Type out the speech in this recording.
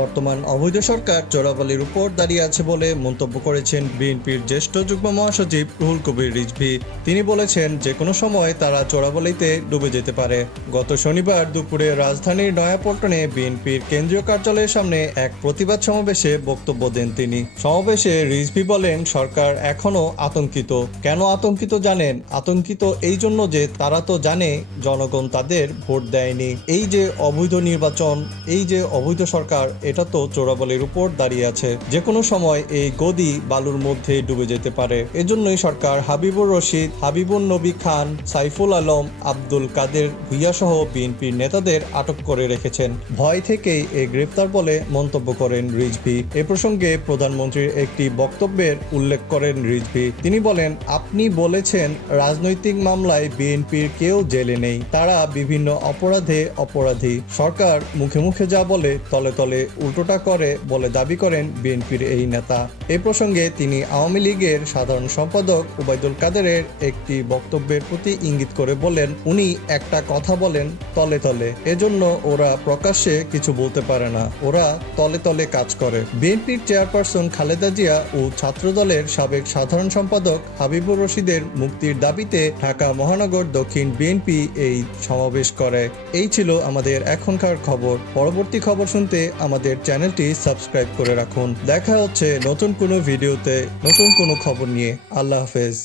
বর্তমান অবৈধ সরকার চোরাবালির উপর দাঁড়িয়ে আছে বলে মন্তব্য করেছেন বিএনপির জ্যেষ্ঠ যুগ্ম মহাসচিব রুহুল কবির রিজভী। তিনি বলেছেন, যে কোনো সময় তারা চোরাবালিতে ডুবে যেতে পারে। গত শনিবার দুপুরে রাজধানীর নয়াপল্টনে বিএনপির কেন্দ্রীয় কার্যালয়ের সামনে এক প্রতিবাদ সমাবেশে বক্তব্য দেন তিনি। সমাবেশে রিজভী বলেন, সরকার এখনো আতঙ্কিত। কেন আতঙ্কিত জানেন? আতঙ্কিত এই জন্য যে তারা তো জানে জনগণ তাদের ভোট দেয়নি। এই যে অবৈধ নির্বাচন, এই যে অবৈধ সরকার, এটা তো চোরাবালির উপর দাঁড়িয়ে আছে। যে কোনো সময় এই গদি বালুর মধ্যে ডুবে যেতে পারে। এজন্যই সরকার হাবিবুর রশিদ, হাবিবুন নবী খান, সাইফুল আলম, আব্দুল কাদের ভূঁইয়া সহ বিএনপির নেতাদের আটক করে রেখেছেন। ভয় থেকেই এই গ্রেফতার বলে মন্তব্য করেন রিজভী। এ প্রসঙ্গে প্রধানমন্ত্রীর একটি বক্তব্যের উল্লেখ করেন রিজভী। তিনি বলেন, আপনি বলেছেন রাজনৈতিক মামলায় বিএনপির কেউ জেলে নেই, তারা বিভিন্ন অপরাধে অপরাধী। সরকার মুখে মুখে যা বলে তলে তলে উল্টোটা করে বলে দাবি করেন বিএনপির এই নেতা। এ প্রসঙ্গে তিনি আওয়ামী লীগের সাধারণ সম্পাদক ওবায়দুল কাদেরের একটি বক্তব্যের প্রতি ইঙ্গিত করে বলেন, উনি একটা কথা বলেন তলে তলে, এজন্য ওরা প্রকাশ্যে কিছু বলতে পারে না, ওরা তলে তলে কাজ করে। বিএনপির চেয়ারপারসন খালেদা জিয়া ও ছাত্রদলের সাবেক সাধারণ সম্পাদক হাবিবুর রশিদের মুক্তির দাবিতে ঢাকা মহানগর দক্ষিণ বিএনপি এই সমাবেশ করে। এই ছিল আমাদের এখনকার খবর। পরবর্তী খবর শুনতে আমাদের চ্যানেলটি সাবস্ক্রাইব করে রাখুন। দেখা হচ্ছে নতুন কোনো ভিডিওতে নতুন কোনো খবর নিয়ে। আল্লাহ হাফেজ।